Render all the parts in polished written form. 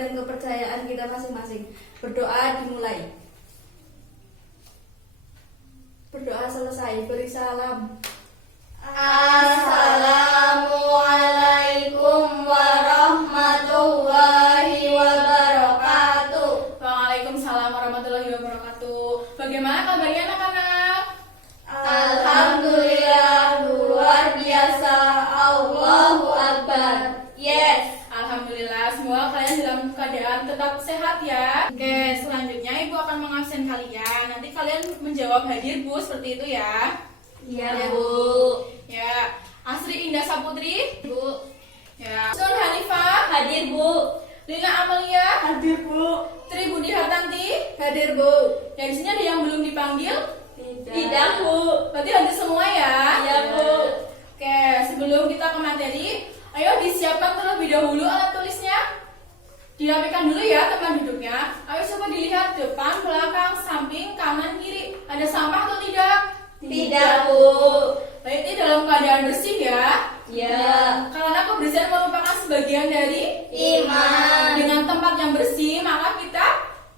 dan kepercayaan kita masing-masing. Berdoa dimulai. Berdoa selesai, beri salam. Assalamualaikum warahmatullahi wabarakatuh. Waalaikumsalam warahmatullahi wabarakatuh. Bagaimana kabarnya anak-anak? Alhamdulillah, luar biasa. Allahu Akbar. Yes. Alhamdulillah, semua kalian dalam keadaan tetap sehat ya. Oke, selanjutnya Ibu akan mengabsen kalian. Nanti kalian menjawab hadir Bu, seperti itu ya. Iya, Bu. Ya, Asri Indah Saputri, Bu. ya. Sun Hanifah, Hadir, Bu. Lina Amalia, Hadir, Bu. Tri Budi Hartanti, Hadir, Bu. ya di sini ada yang belum dipanggil. Tidak, Bu. Berarti hadir semua ya. Iya, Bu. Oke, sebelum kita ke materi, ayo disiapkan terlebih dahulu alat tulisnya. Dirapikan dulu ya teman duduknya. Ayo coba dilihat depan, belakang, samping, kanan, kiri. Ada sampah atau tidak? Tidak, Bu. Berarti dalam keadaan bersih ya. Ya. Karena kebersihan merupakan sebagian dari Iman. Dengan tempat yang bersih, maka kita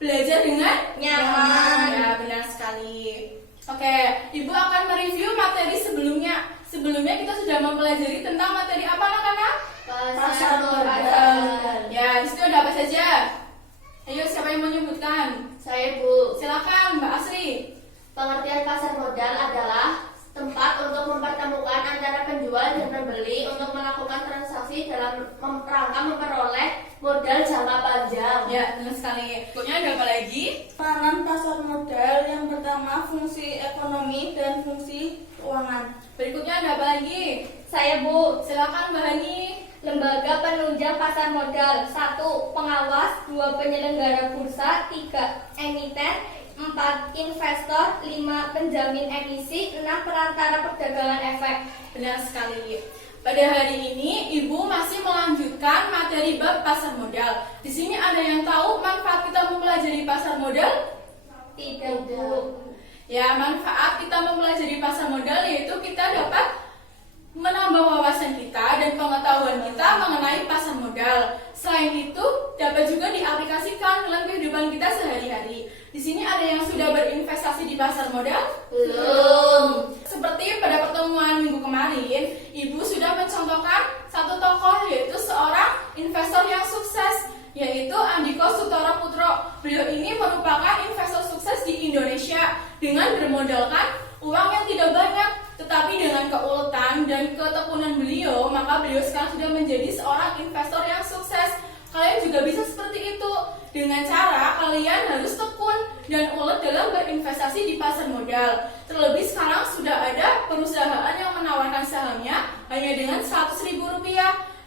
belajar dengan Nyaman. Ya, benar sekali. Oke, Ibu akan mereview materi sebelumnya. Sebelumnya kita sudah mempelajari tentang materi apa anak-anak? Pasar modal. Ya, di situ ada apa saja? Ayo, siapa yang menyebutkan? Saya, Bu. Silakan, Mbak Asri. Pengertian pasar modal adalah tempat untuk mempertemukan antara penjual dan pembeli untuk melakukan transaksi dalam rangka memperoleh modal jangka panjang. Ya, benar sekali. Berikutnya ada apa lagi? Peranan pasar modal yang pertama fungsi ekonomi dan fungsi keuangan. Berikutnya ada apa lagi? Saya, Bu. Silakan, Mbak Hani. Lembaga penunjang pasar modal. 1. Pengawas. 2. Penyelenggara bursa. 3. Emiten. 4. Investor. 5. Penjamin emisi. 6. Perantara perdagangan efek. Benar sekali. Pada hari ini Ibu masih melanjutkan materi bab pasar modal. Di sini ada yang tahu manfaat kita mempelajari pasar modal? Tidak, Bu. Ya, manfaat kita mempelajari pasar modal yaitu kita dapat menambah wawasan kita dan pengetahuan kita mengenai pasar modal. Selain itu, dapat juga diaplikasikan dalam kehidupan kita sehari-hari. Di sini ada yang sudah berinvestasi di pasar modal? Belum. Seperti pada pertemuan minggu kemarin, Ibu sudah mencontohkan satu tokoh yaitu seorang investor yang sukses, yaitu Andiko Sutoro Putro. Beliau ini merupakan investor sukses di Indonesia dengan bermodalkan uang yang tidak banyak, tetapi dengan keuletan dan ketekunan beliau, maka beliau sekarang sudah menjadi seorang investor yang sukses. Kalian juga bisa seperti itu dengan cara kalian harus tekun dan ulet dalam berinvestasi di pasar modal. Terlebih sekarang sudah ada perusahaan yang menawarkan sahamnya hanya dengan Rp100.000.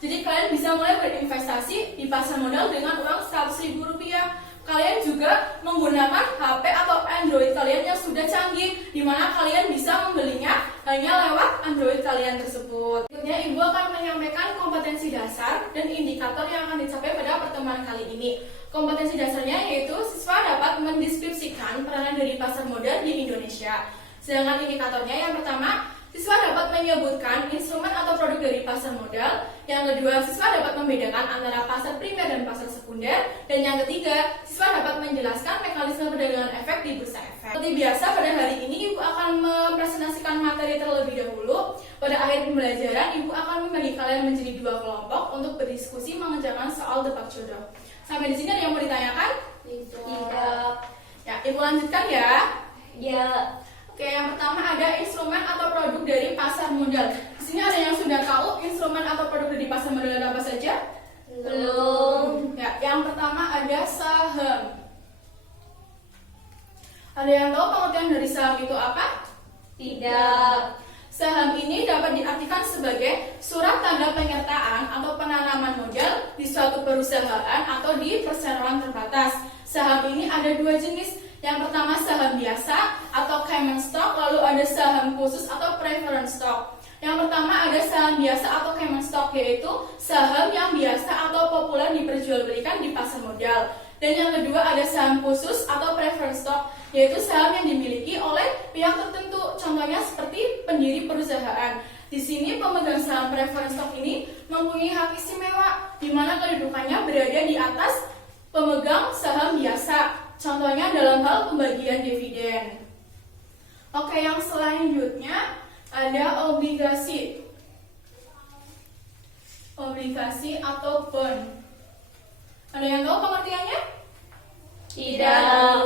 Jadi kalian bisa mulai berinvestasi di pasar modal dengan uang Rp100.000. Kalian juga menggunakan HP atau Android kalian yang sudah canggih, di mana kalian bisa membelinya hanya lewat Android kalian tersebut. Berikutnya Ibu akan menyampaikan kompetensi dasar dan indikator yang akan dicapai pada pertemuan kali ini. Kompetensi dasarnya yaitu siswa dapat mendeskripsikan peranan dari pasar modal di Indonesia. Sedangkan indikatornya yang pertama, siswa dapat menyebutkan instrumen atau produk dari pasar modal. Yang kedua, siswa dapat membedakan antara pasar primer dan pasar sekunder. Dan yang ketiga, siswa dapat menjelaskan mekanisme perdagangan efek di bursa efek. Seperti biasa, pada hari ini Ibu akan mempresentasikan materi terlebih dahulu. Pada akhir pembelajaran, Ibu akan membagi kalian menjadi 2 kelompok untuk berdiskusi mengerjakan soal tebak jodoh. Sampai di sini ada yang mau ditanyakan? Tidak. Ya, Ibu lanjutkan ya. Ya. Oke, yang pertama ada instrumen atau produk dari pasar modal. Di sini ada yang sudah tahu instrumen atau produk dari pasar modal apa saja? Belum. Ya, yang pertama ada saham. Ada yang tahu pengertian dari saham itu apa? Tidak. Saham ini dapat diartikan sebagai surat tanda penyertaan atau penanaman modal di suatu perusahaan atau di perseroan terbatas. Saham ini ada 2 jenis. Yang pertama saham biasa atau common stock, lalu ada saham khusus atau preference stock. Yang pertama ada saham biasa atau common stock, yaitu saham yang biasa atau populer diperjualbelikan di pasar modal. Dan yang kedua ada saham khusus atau preference stock, yaitu saham yang dimiliki oleh pihak tertentu, contohnya seperti pendiri perusahaan. Di sini pemegang saham preference stock ini mempunyai hak istimewa, di mana kedudukannya berada di atas pemegang saham biasa, contohnya dalam hal pembagian dividen. Oke, yang selanjutnya ada obligasi. Obligasi atau bond. Ada yang tahu pengertiannya? Tidak.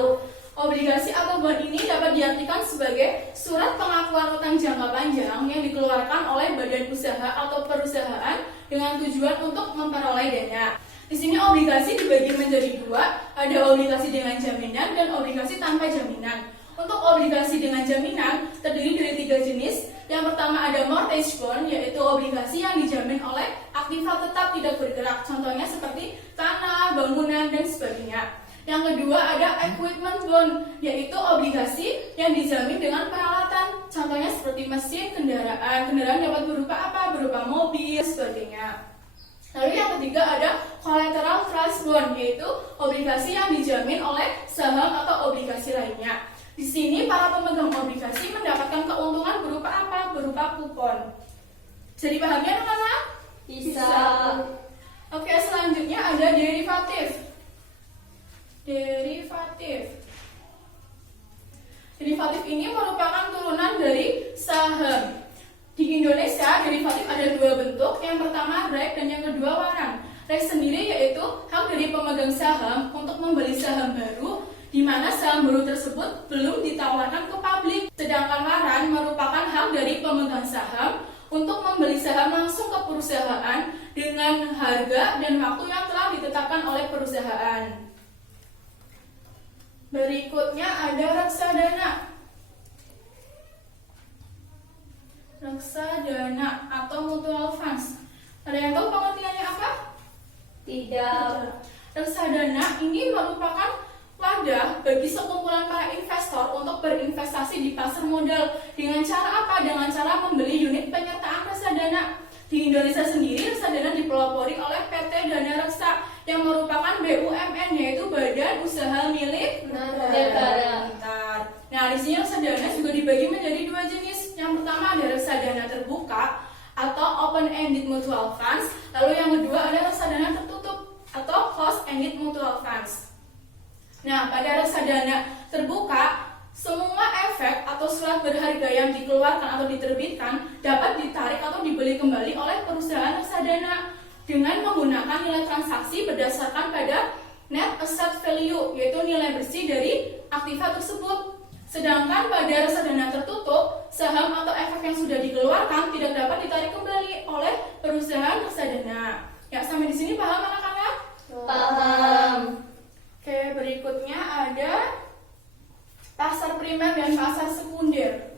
Obligasi atau bond ini dapat diartikan sebagai surat pengakuan utang jangka panjang yang dikeluarkan oleh badan usaha atau perusahaan dengan tujuan untuk memperoleh dana. Di sini obligasi dibagi menjadi dua, ada obligasi dengan jaminan dan obligasi tanpa jaminan. Untuk obligasi dengan jaminan terdiri dari 3 jenis. Yang pertama ada mortgage bond, yaitu obligasi yang dijamin oleh aktiva tetap tidak bergerak, contohnya seperti tanah, bangunan, dan sebagainya. Yang kedua ada equipment bond, yaitu obligasi yang dijamin dengan peralatan, contohnya seperti mesin, kendaraan. Kendaraan dapat berupa apa? Berupa mobil, sebagainya. Lalu yang ketiga ada collateral trust bond, yaitu obligasi yang dijamin oleh saham atau obligasi lainnya. Di sini para pemegang obligasi mendapatkan keuntungan berupa apa? Berupa kupon. Bisa dipahami anak-anak? Bisa. Oke, selanjutnya ada derivatif. Derivatif ini merupakan turunan dari saham. Di Indonesia, derivatif ada 2 bentuk. Yang pertama rek dan yang kedua waran. Rek sendiri yaitu hak dari pemegang saham untuk membeli saham baru, di mana saham baru tersebut belum ditawarkan ke publik. Sedangkan waran merupakan hak dari pemegang saham untuk membeli saham langsung ke perusahaan dengan harga dan waktu yang telah ditetapkan oleh perusahaan. Berikutnya ada reksadana. Reksadana atau mutual funds. Ada yang tahu pengertiannya apa? Tidak. Reksadana ini merupakan wadah bagi sekumpulan para investor untuk berinvestasi di pasar modal. Dengan cara apa? Dengan cara membeli unit penyertaan reksadana. Di Indonesia sendiri, reksadana dipelopori oleh PT Dana Reksa yang merupakan BUMN, yaitu Badan Usaha Milik Negara. Nah, di sini reksadana juga dibagi menjadi 2 jenis. Yang pertama ada reksadana terbuka atau open-ended mutual funds. Lalu yang kedua ada reksadana tertutup atau closed-ended mutual funds. Nah, pada reksadana terbuka, semua efek atau surat berharga yang dikeluarkan atau diterbitkan dapat ditarik atau dibeli kembali oleh perusahaan reksadana dengan menggunakan nilai transaksi berdasarkan pada net asset value, yaitu nilai bersih dari aktiva tersebut. Sedangkan pada reksadana tertutup, saham atau efek yang sudah dikeluarkan tidak dapat ditarik kembali oleh perusahaan reksadana. Ya, sampai di sini paham anak-anak? Paham. Oke, berikutnya ada pasar primer dan pasar sekunder.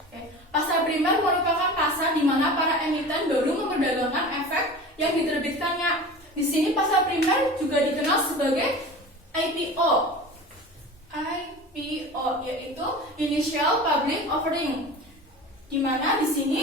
Oke, pasar primer merupakan pasar di mana para emiten baru memperdagangkan efek yang diterbitkannya. Di sini pasar primer juga dikenal sebagai IPO. IPO yaitu Initial Public Offering, di mana di sini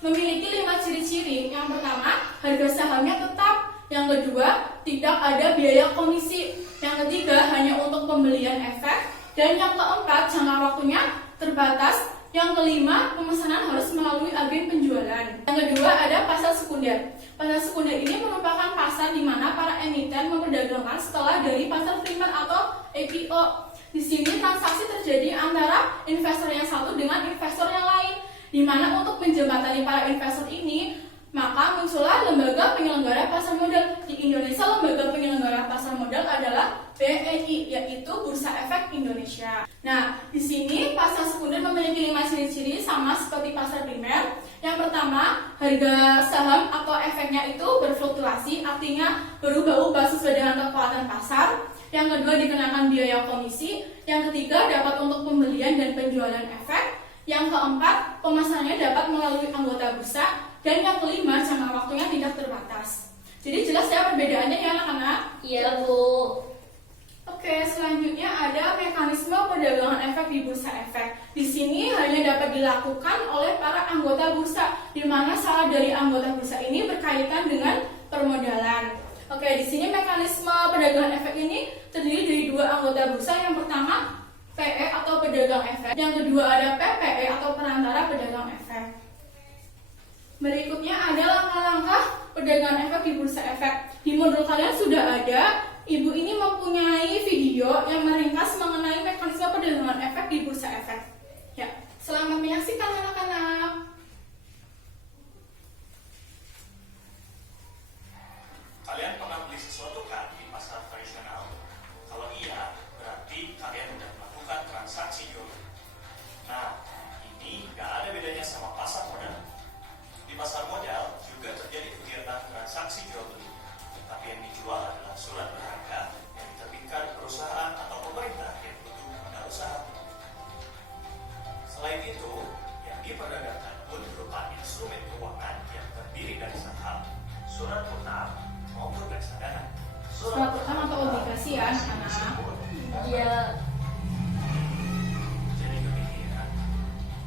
memiliki 5 ciri-ciri. Yang pertama, harga sahamnya tetap. Yang kedua, tidak ada biaya komisi. Yang ketiga, hanya untuk pembelian efek. Dan yang keempat, jangka waktunya terbatas. Yang kelima, pemesanan harus melalui agen penjualan. Yang kedua, ada pasar sekunder. Pasar sekunder ini merupakan pasar di mana para emiten memperdagangkan setelah dari pasar primer atau IPO. Di sini transaksi terjadi antara investor yang satu dengan investor yang lain, di mana untuk menjembatani para investor ini, maka muncullah lembaga penyelenggara pasar modal. Di Indonesia, lembaga penyelenggara pasar modal adalah BEI, yaitu Bursa Efek Indonesia. Nah, di sini pasar sekunder memiliki 5 ciri-ciri sama seperti pasar primer. Yang pertama, harga saham atau efeknya itu berfluktuasi, artinya berubah-ubah sesuai dengan kekuatan pasar. Yang kedua, dikenakan biaya komisi. Yang ketiga, dapat untuk pembelian dan penjualan efek. Yang keempat, pemasarannya dapat melalui anggota bursa. Dan yang kelima, jangka waktunya tidak terbatas. Jadi jelas ya perbedaannya ya anak-anak? Iya, Bu. Oke, selanjutnya ada mekanisme perdagangan efek di bursa efek. Di sini hanya dapat dilakukan oleh para anggota bursa, di mana salah dari anggota bursa ini berkaitan dengan permodalan. Oke, di sini mekanisme perdagangan efek ini terdiri dari 2 anggota bursa. Yang pertama, PE atau pedagang efek. Yang kedua ada PPE atau perantara pedagang efek. Berikutnya adalah perdagangan efek di bursa efek. Di modul kalian sudah ada, Ibu ini mempunyai video yang meringkas mengenai mekanisme perdagangan efek di bursa efek. Ya, selamat menyaksikan anak-anak. Kalian pernah beli sesuatu kan di pasar tradisional? Kalau iya, berarti kalian sudah melakukan transaksi jual beli. Nah, ini nggak ada bedanya sama pasar modal. Di pasar modal juga terjadi kegiatan transaksi jual beli, tapi yang dijual adalah surat berharga yang diterbitkan perusahaan atau pemerintah yang butuh modal usaha. Selain itu, yang diperdagangkan pun berupa instrumen keuangan yang terdiri dari saham, surat utang, maupun reksadana. Surat utang atau obligasi ya anak-anak. Iya. Jadi kepikiran,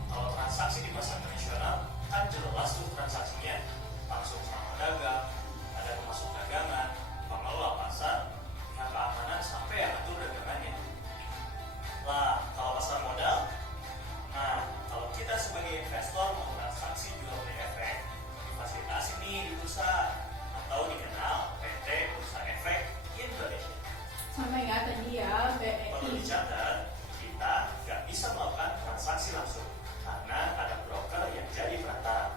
kalau transaksi di pasar tradisional kan jelas tuh transaksinya langsung sama pedagang, ada pemasok dagangan, pengelola pasar, pihak keamanan sampai yang atur dagangannya. Lah, kalau pasar modal, nah kalau kita sebagai investor mau transaksi jual beli efek, difasilitasi nih di bursa atau dikenal PT Bursa Efek Indonesia. Sama ya tadi ya, Perlu BEI. dicatat, kita nggak bisa melakukan transaksi langsung karena ada broker yang jadi perantara.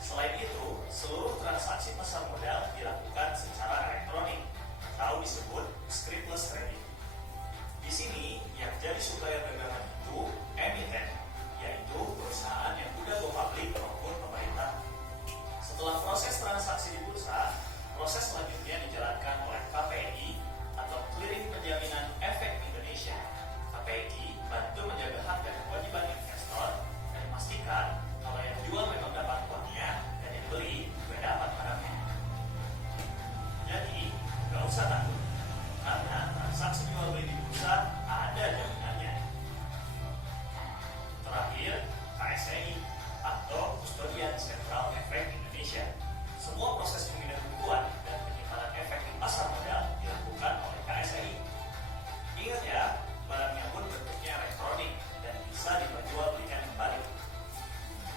Selain itu, seluruh transaksi pasar modal dilakukan secara elektronik atau disebut scriptless trading. Di sini yang jadi supplier dagangan itu emiten, yaitu perusahaan yang udah go public maupun pemerintah. Setelah proses transaksi di bursa, proses selanjutnya dijalankan oleh KPI atau Clearing Penjaminan Efek Indonesia. KPI bantu menjaga hak dan kewajiban investor dan memastikan kalau yang jual memang dapat uangnya dan yang beli juga dapat barangnya. Jadi, nggak usah takut karena transaksi jual beli di bursa ada jaminannya. Terakhir, KSEI atau Kustodian Sentral Efek Indonesia. Semua proses pemindahan bukuan dan penyimpanan efek di pasar modal dilakukan oleh KSEI. Ingat ya, barangnya pun bentuknya elektronik dan bisa diperjualbelikan kembali.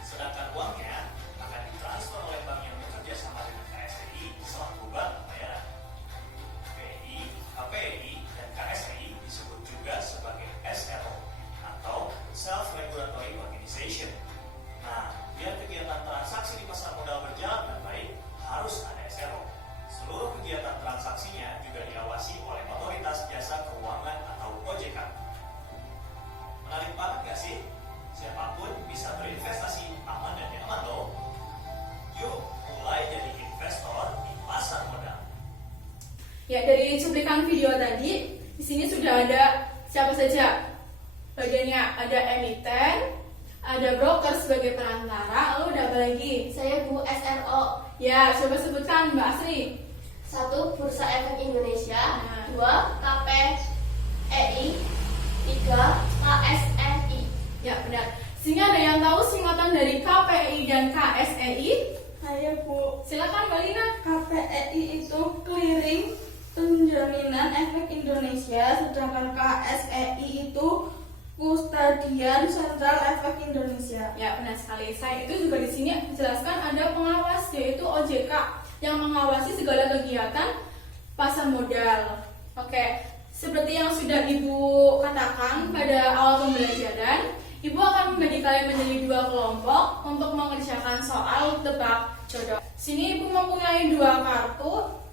Sedangkan uangnya akan ditransfer oleh bank yang bekerja sama dengan KSEI selaku bank pembayaran. BI, KPI, dan KSEI disebut juga sebagai SRO atau Self-Regulatory Organization. Nah, biar kegiatan transaksi di pasar modal berjalan dengan baik, harus ada SRO. Seluruh kegiatan transaksinya juga diawasi oleh Otoritas Jasa Keuangan atau OJK. Menarik banget gak sih? Siapapun bisa berinvestasi aman dan nyaman loh. Yuk, mulai jadi investor di pasar modal. Ya, dari cuplikan video tadi, di sini sudah ada siapa saja. Bagiannya ada emiten, ada broker sebagai perantara, lalu ada apa lagi? Saya Bu SRO. Ya, coba sebutkan Mbak Asri. 1. Bursa Efek Indonesia. Nah. 2. KPEI. 3. KSEI. Ya, benar. Sehingga ada yang tahu singkatan dari KPI dan KSEI? Ayo Bu, Silakan Mbak Lina. KPEI itu Clearing Penjaminan Efek Indonesia, sedangkan KSEI itu Kustodian Sentral Efek Indonesia. Ya, benar sekali. Saya itu juga di sini dijelaskan ada pengawas, yaitu OJK yang mengawasi segala kegiatan pasar modal. Oke, seperti yang sudah Ibu katakan pada awal pembelajaran, Ibu akan membagi kalian menjadi 2 kelompok untuk mengerjakan soal tebak jodoh. Sini Ibu mempunyai 2 kartu.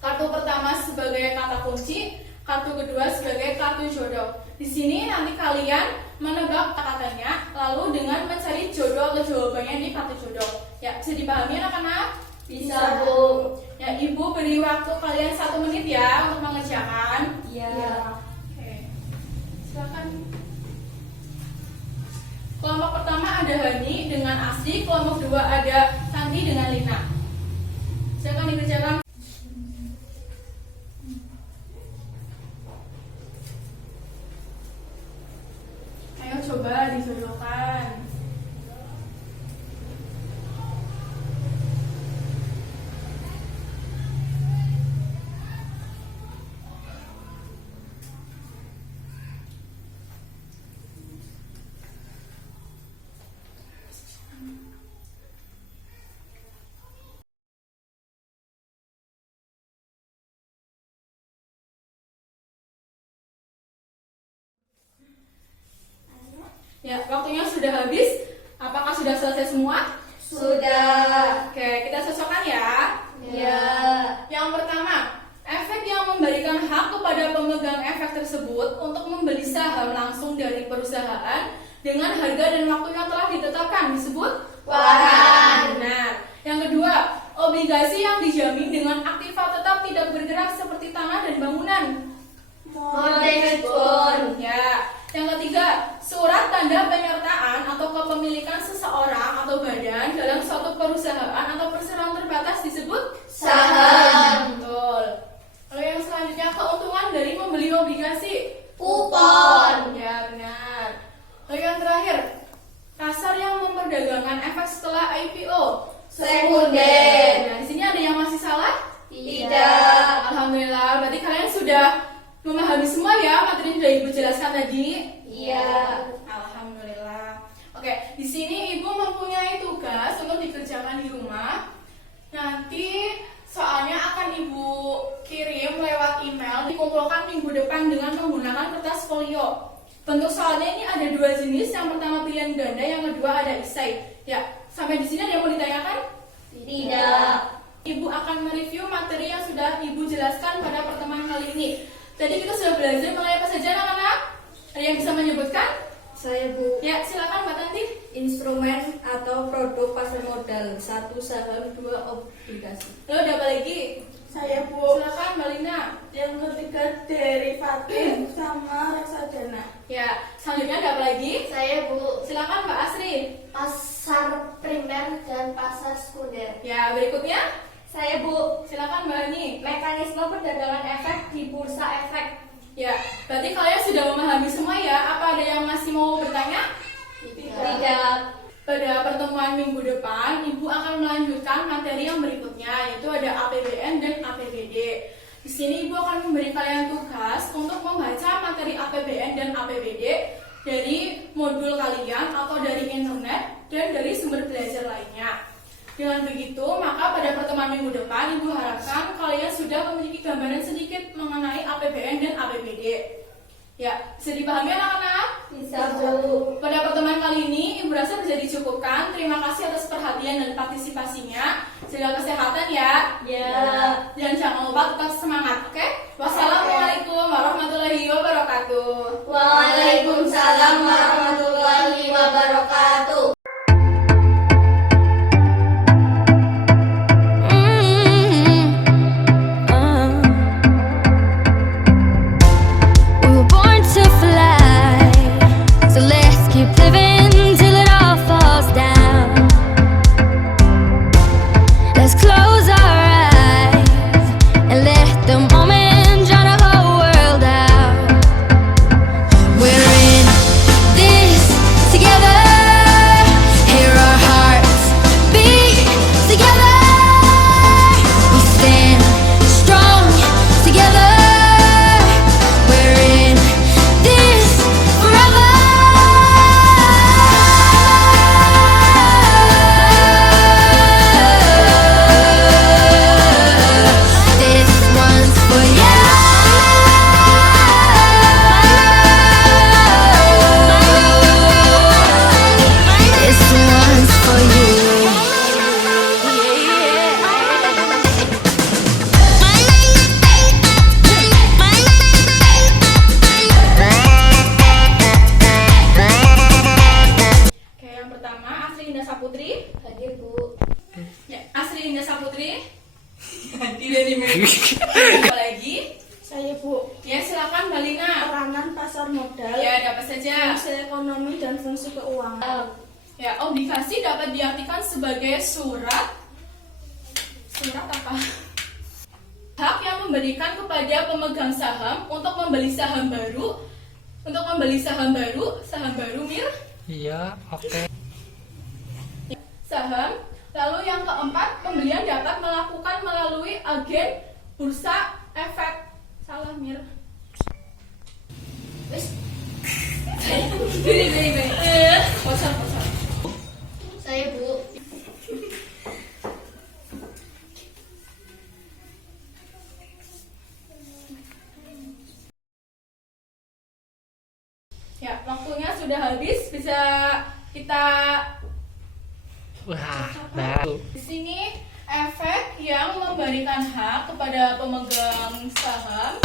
Kartu pertama sebagai kata kunci, kartu kedua sebagai kartu jodoh. Di sini nanti kalian menebak kata-katanya, lalu dengan mencari jodoh atau jawabannya di kartu jodoh. Ya, bisa dipahami anak-anak? Bisa, Bu. Ya, Ibu beri waktu kalian 1 menit ya untuk mengerjakan. Iya. Oke, silakan. Kelompok pertama ada Hani dengan Asri, kelompok kedua ada Santi dengan Lina. Silakan dikerjakan. Ayo coba dijodohkan. Ya, waktunya sudah habis. Apakah sudah selesai semua? Sudah. Oke, kita cocokkan ya. Ya. Yang pertama, efek yang memberikan hak kepada pemegang efek tersebut untuk membeli saham langsung dari perusahaan dengan harga dan waktu yang telah ditetapkan disebut Waran. Benar. Yang kedua, obligasi yang dijamin dengan aktiva tetap tidak bergerak seperti tanah dan bangunan. Mortgage bond. Ya. Yang ketiga, surat tanda penyertaan atau kepemilikan seseorang atau badan dalam suatu perusahaan atau perseroan terbatas disebut Saham. Betul. Lalu yang selanjutnya, keuntungan dari membeli obligasi. Kupon. Ya, benar. Lalu yang terakhir, pasar yang memperdagangkan efek setelah IPO. Sekunder. Nah, di sini ada yang masih salah? Tidak. Alhamdulillah, berarti kalian sudah memahami semua ya materi yang sudah Ibu jelaskan tadi? Iya. Alhamdulillah. Oke, di sini Ibu mempunyai tugas untuk dikerjakan di rumah. Nanti soalnya akan Ibu kirim lewat email, dikumpulkan minggu depan dengan menggunakan kertas folio. Bentuk soalnya ini ada dua jenis, yang pertama pilihan ganda, yang kedua ada esai. Ya, sampai di sini ada yang mau ditanyakan? Tidak. Ibu akan mereview materi yang sudah Ibu jelaskan pada pertemuan kali ini. Tadi kita sudah belajar mengenai apa saja anak-anak? Ada yang bisa menyebutkan? Saya Bu, Ya, silakan Mbak Tanti. instrumen atau produk pasar modal, 1 saham, 2 obligasi. Lalu ada apa lagi? Saya Bu, Silakan Mbak Lina. yang ketiga derivatif sama reksadana. Ya, selanjutnya ada apa lagi? Saya Bu. Silakan Mbak Asri. Pasar primer dan pasar sekunder. Ya, berikutnya Saya Bu. silakan Mbak Ani. Mekanisme perdagangan efek di bursa efek. Ya, berarti kalian sudah memahami semua ya? Apa ada yang masih mau bertanya? Tidak. Pada pertemuan minggu depan, Ibu akan melanjutkan materi yang berikutnya, yaitu ada APBN dan APBD. Di sini Ibu akan memberi kalian tugas untuk membaca materi APBN dan APBD dari modul kalian atau dari internet dan dari sumber belajar lainnya. Dengan begitu, maka pada pertemuan minggu depan, Ibu harapkan kalian sudah memiliki gambaran sedikit mengenai APBN dan APBD. Ya, bisa dipahami anak-anak? Bisa Bu. Pada pertemuan kali ini, Ibu rasa bisa dicukupkan. Terima kasih atas perhatian dan partisipasinya. Jaga kesehatan ya. Ya. Dan jangan lupa tetap semangat, oke? Wassalamualaikum warahmatullahi wabarakatuh. Waalaikumsalam warahmatullahi wabarakatuh. We were born to fly, so let's keep living till it all falls down. Let's close our eyes and let the moment drown the whole world out. We're in this together. Hear our hearts beat together. We stand strong together. We're in this forever. This one's for you. This one's for you. Oke, yang pertama Asri Indah Saputri. Hadir Bu. Ya, Asri Indah Saputri. Hadir nih. Apa lagi? Saya Bu, Ya, silakan Mbak Lina. peranan pasar modal, Ya, ada apa saja? fungsi ekonomi dan fungsi keuangan. Ya, obligasi dapat diartikan sebagai surat apa? Hak yang memberikan kepada pemegang saham untuk membeli saham baru, saham baru Mir, Iya, oke. saham. Lalu yang keempat, pembelian dapat melakukan melalui agen bursa efek. Salah Mir. Gini. Bosan. Saya Bu. Ya, waktunya sudah habis. bisa kita Wah, baru. di sini efek yang memberikan hak kepada pemegang saham